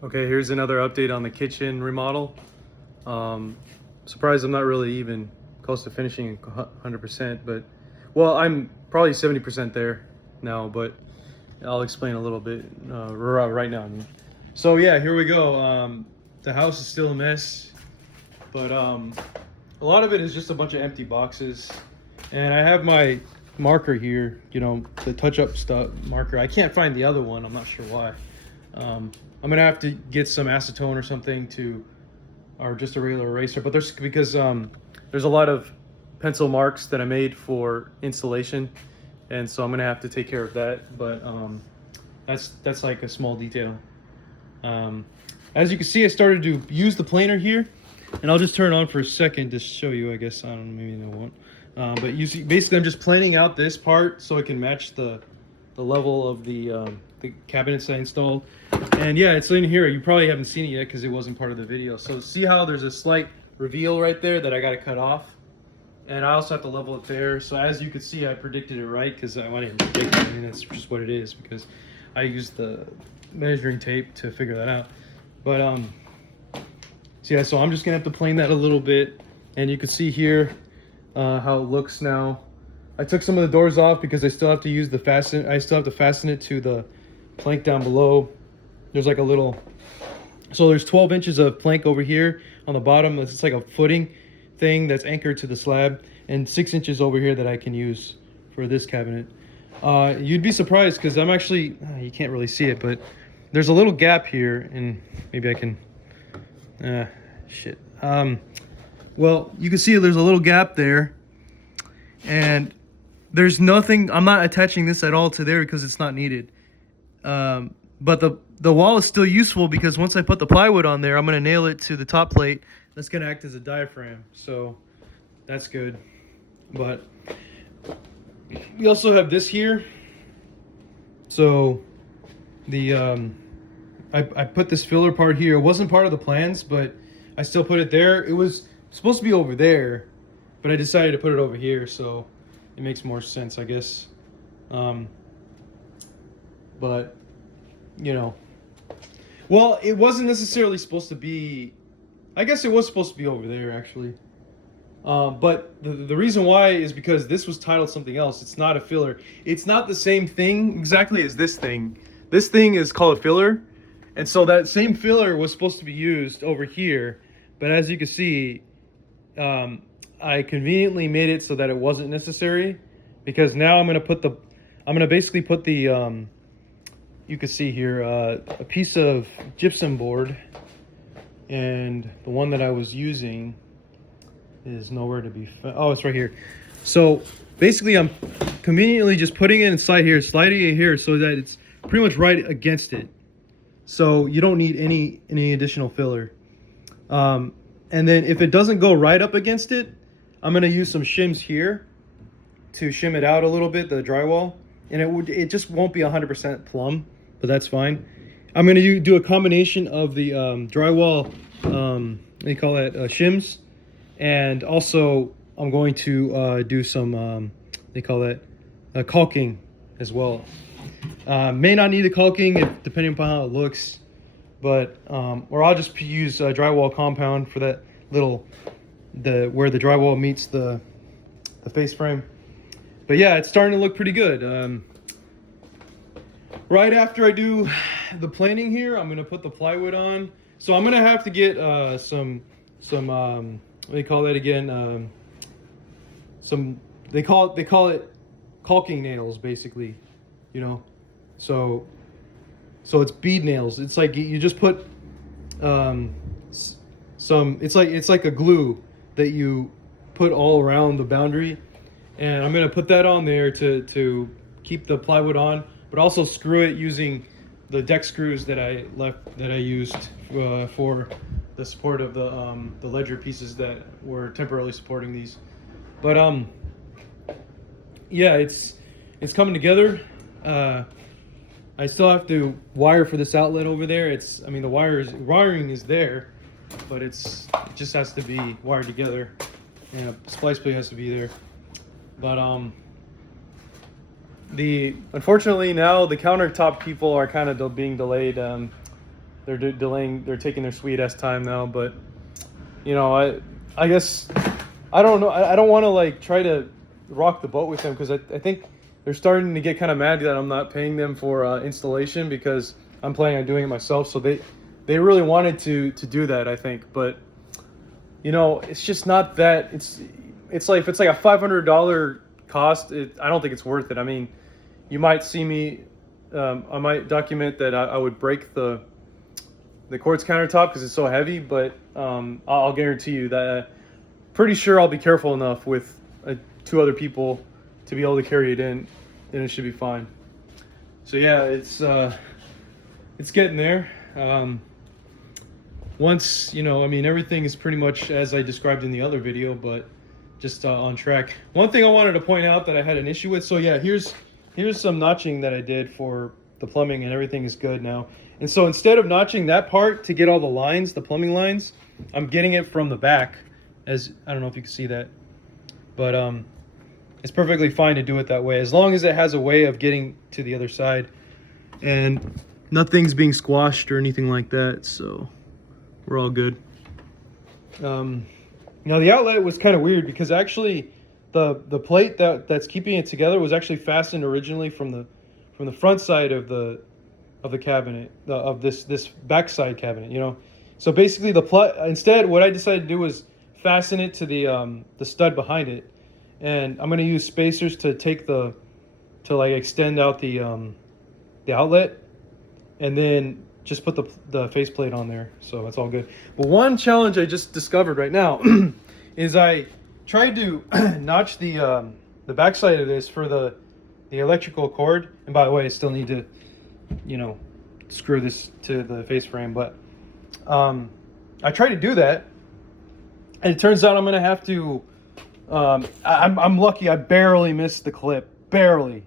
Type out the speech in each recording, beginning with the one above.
Okay, here's another update on the kitchen remodel. Surprised I'm not really even close to finishing 100%, but well, I'm probably 70% there now, but I'll explain a little bit right now. So yeah, here we go. The house is still a mess, but a lot of it is just a bunch of empty boxes, and I have my marker here, you know, the touch-up stuff marker. I can't find the other one. I'm not sure why. I'm gonna have to get some acetone or something to, or just a regular eraser. But because there's a lot of pencil marks that I made for installation, and so I'm gonna have to take care of that. But that's like a small detail. As you can see, I started to use the planer here, and I'll just turn it on for a second to show you. I guess I don't know, maybe I won't. But you see, basically, I'm just planing out this part so it can match the level of the cabinets I installed. And yeah, it's in here. You probably haven't seen it yet because it wasn't part of the video. So see how there's a slight reveal right there that I got to cut off, and I also have to level it there. So as you can see, I predicted it right because I didn't predict it. I mean, that's just what it is because I used the measuring tape to figure that out. But so yeah, so I'm just gonna have to plane that a little bit, and you can see here how it looks now. I took some of the doors off because I still have to use the fasten. I still have to fasten it to the plank down below. There's like a little, so there's 12 inches of plank over here on the bottom. It's like a footing thing that's anchored to the slab, and 6 inches over here that I can use for this cabinet. You'd be surprised because I'm actually, you can't really see it, but there's a little gap here, and maybe I can, shit. Well, you can see there's a little gap there, and there's nothing, I'm not attaching this at all to there because it's not needed. But the wall is still useful because once I put the plywood on there, I'm going to nail it to the top plate. That's going to act as a diaphragm, so that's good. But we also have this here. So the I put this filler part here. It wasn't part of the plans, but I still put it there. It was supposed to be over there, but I decided to put it over here, so it makes more sense, I guess. But you know, well, it wasn't necessarily supposed to be, I guess it was supposed to be over there actually. But the reason why is because this was titled something else. It's not a filler. It's not the same thing exactly as this thing. This thing is called a filler, and so that same filler was supposed to be used over here, but as you can see, I conveniently made it so that it wasn't necessary, because now I'm gonna basically put the you can see here a piece of gypsum board, and the one that I was using is nowhere to be found. Oh, it's right here. So basically I'm conveniently just putting it inside here, sliding it here so that it's pretty much right against it, so you don't need any additional filler. And then if it doesn't go right up against it, I'm going to use some shims here to shim it out a little bit, the drywall, and it just won't be 100% plumb, but that's fine. I'm going to do a combination of the drywall, they call that shims, and also I'm going to do some, they call that caulking as well. May not need the caulking depending upon how it looks, but or I'll just use drywall compound for that little, where the drywall meets the face frame. But yeah, it's starting to look pretty good. Right after I do the planing here, I'm gonna put the plywood on. So I'm gonna have to get some what do you call that again? They call it caulking nails, basically, you know. So it's bead nails. It's like you just put it's like a glue that you put all around the boundary, and I'm gonna put that on there to keep the plywood on, but also screw it using the deck screws that I used for the support of the ledger pieces that were temporarily supporting these. But yeah, it's coming together. I still have to wire for this outlet over there. I mean, the wiring is there, but it just has to be wired together, and a splice plate has to be there. But unfortunately now the countertop people are kind of being delayed. delaying. They're taking their sweet ass time now. But you know, I guess I don't know. I don't want to like try to rock the boat with them because I think they're starting to get kind of mad that I'm not paying them for installation because I'm planning on doing it myself. So they really wanted to do that, I think, but you know, it's just not that. It's like if it's like a $500 cost, I don't think it's worth it. I mean, you might see me. I might document that I would break the quartz countertop because it's so heavy, but I'll guarantee you that pretty sure I'll be careful enough with 2 other people to be able to carry it in, and it should be fine. So yeah, it's getting there. Once, you know, I mean, everything is pretty much as I described in the other video, but just on track. One thing I wanted to point out that I had an issue with. So yeah, here's some notching that I did for the plumbing, and everything is good now. And so instead of notching that part to get all the lines, the plumbing lines, I'm getting it from the back. As I don't know if you can see that, but it's perfectly fine to do it that way as long as it has a way of getting to the other side and nothing's being squashed or anything like that. So we're all good. Now the outlet was kind of weird because actually the plate that's keeping it together was actually fastened originally from the front side of the cabinet, of this backside cabinet, you know. So basically instead what I decided to do was fasten it to the stud behind it, and I'm going to use spacers to like extend out the outlet, and then just put the faceplate on there. So that's all good. But one challenge I just discovered right now is I tried to notch the backside of this for the electrical cord. And by the way, I still need to, you know, screw this to the face frame. But I tried to do that, and it turns out I'm gonna have to. I'm lucky. I barely missed the clip, barely,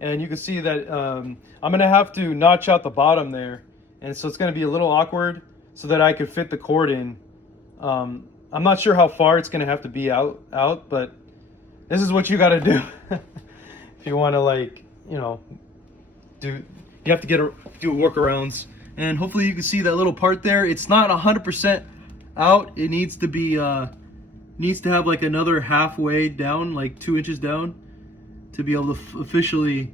and you can see that I'm gonna have to notch out the bottom there, and so it's gonna be a little awkward so that I could fit the cord in. I'm not sure how far it's gonna have to be out, but this is what you got to do if you want to, like, you know, you have to do workarounds. And hopefully you can see that little part there. It's not 100% out. It needs to be needs to have like another halfway down, like 2 inches down, to be able to officially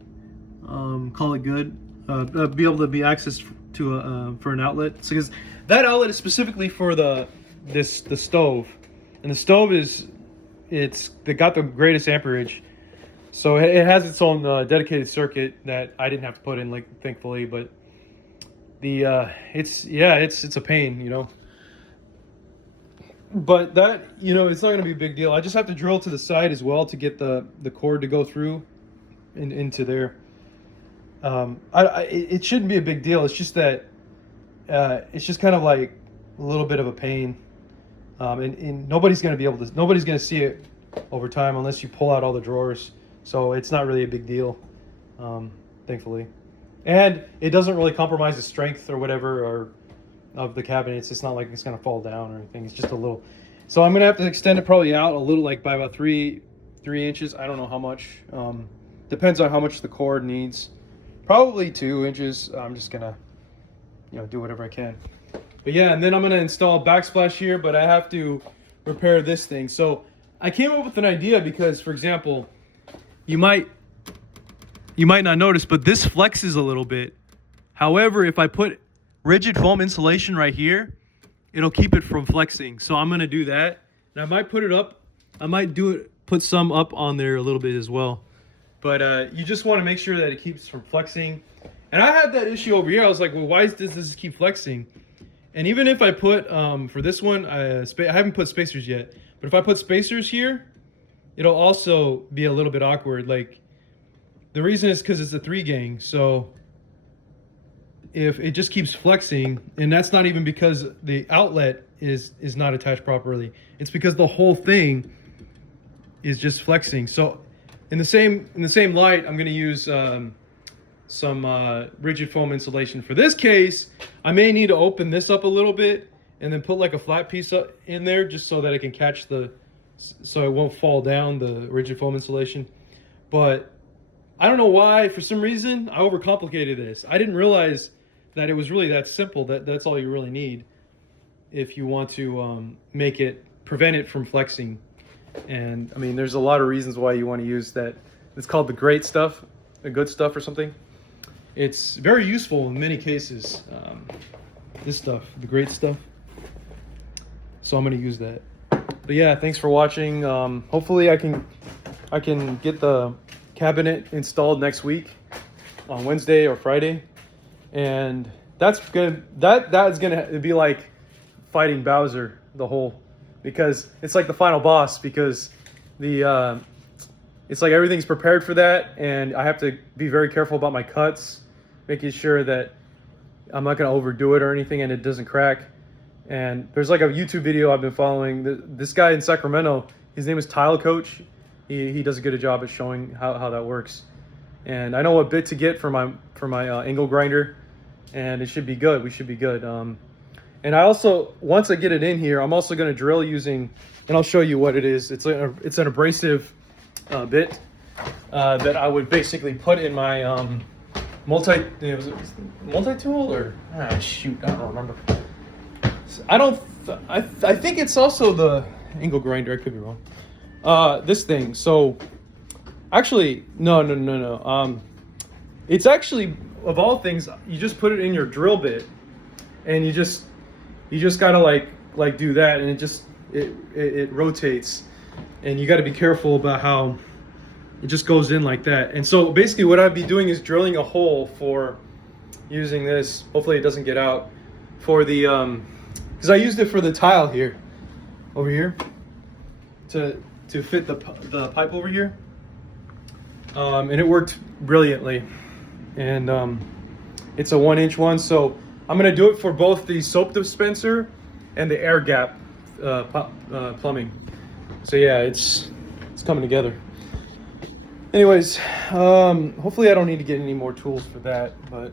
call it good. Be able to be accessed to for an outlet. Because that outlet is specifically for the stove, and the stove they got the greatest amperage, so it has its own dedicated circuit that I didn't have to put in, like, thankfully. But it's a pain, you know. But that, you know, it's not going to be a big deal. I just have to drill to the side as well to get the cord to go through into there. It shouldn't be a big deal. It's just that it's just kind of like a little bit of a pain, and nobody's going to see it over time unless you pull out all the drawers. So it's not really a big deal, thankfully. And it doesn't really compromise the strength or whatever of the cabinets. It's not like it's going to fall down or anything. It's just a little. So I'm going to have to extend it probably out a little, like by about 3 inches. I don't know how much. Depends on how much the cord needs. Probably 2 inches. I'm just going to, you know, do whatever I can. But yeah, and then I'm going to install backsplash here, but I have to repair this thing. So I came up with an idea because, for example, you might not notice, but this flexes a little bit. However, if I put rigid foam insulation right here, it'll keep it from flexing. So I'm going to do that. And I might put it up. I might put some up on there a little bit as well. But you just want to make sure that it keeps from flexing. And I had that issue over here. I was like, well, why does this keep flexing? And even if I put, for this one, I haven't put spacers yet. But if I put spacers here, it'll also be a little bit awkward. Like, the reason is because it's a 3-gang. So if it just keeps flexing, and that's not even because the outlet is not attached properly. It's because the whole thing is just flexing. So in the same light, I'm going to use some rigid foam insulation. For this case, I may need to open this up a little bit and then put like a flat piece in there just so that it can catch so it won't fall down, the rigid foam insulation. But I don't know why, for some reason, I overcomplicated this. I didn't realize that it was really that simple. That's all you really need if you want to make it, prevent it from flexing. And I mean, there's a lot of reasons why you want to use that. It's called the great stuff, the good stuff or something. It's very useful in many cases. This stuff, the great stuff. So I'm going to use that. But yeah, thanks for watching. Hopefully I can get the cabinet installed next week on Wednesday or Friday. And that's gonna be like fighting Bowser because it's like the final boss, because it's like everything's prepared for that, and I have to be very careful about my cuts, making sure that I'm not gonna overdo it or anything and it doesn't crack. And there's like a YouTube video I've been following. This guy in Sacramento, his name is Tile Coach. He does a good job at showing how that works. And I know what bit to get for my angle grinder, and it should be good. We should be good. And I also, once I get it in here, I'm also going to drill using, and I'll show you what it is. It's an abrasive bit that I would basically put in my multi-tool, or shoot, I don't remember. I think it's also the angle grinder. I could be wrong. This thing. So actually, no. It's actually, of all things, you just put it in your drill bit, and you just gotta like do that, and it rotates, and you got to be careful about how it just goes in like that. And so basically what I'd be doing is drilling a hole for using this. Hopefully it doesn't get out for the because I used it for the tile here, over here, to fit the pipe over here, and it worked brilliantly. And it's a 1-inch one, so I'm gonna do it for both the soap dispenser and the air gap plumbing. So yeah, it's coming together. Anyways, hopefully I don't need to get any more tools for that, but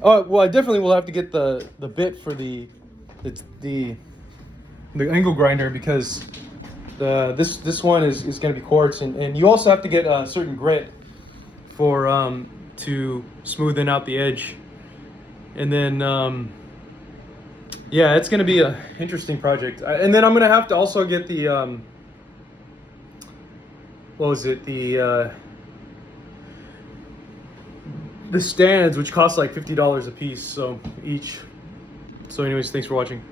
well, I definitely will have to get the bit for the angle grinder, because this one is going to be quartz, and you also have to get a certain grit for to smoothen out the edge. And then yeah, it's going to be a interesting project. And then I'm going to have to also get the what was it, the stands, which cost like $50 a piece, so each. So anyways, thanks for watching.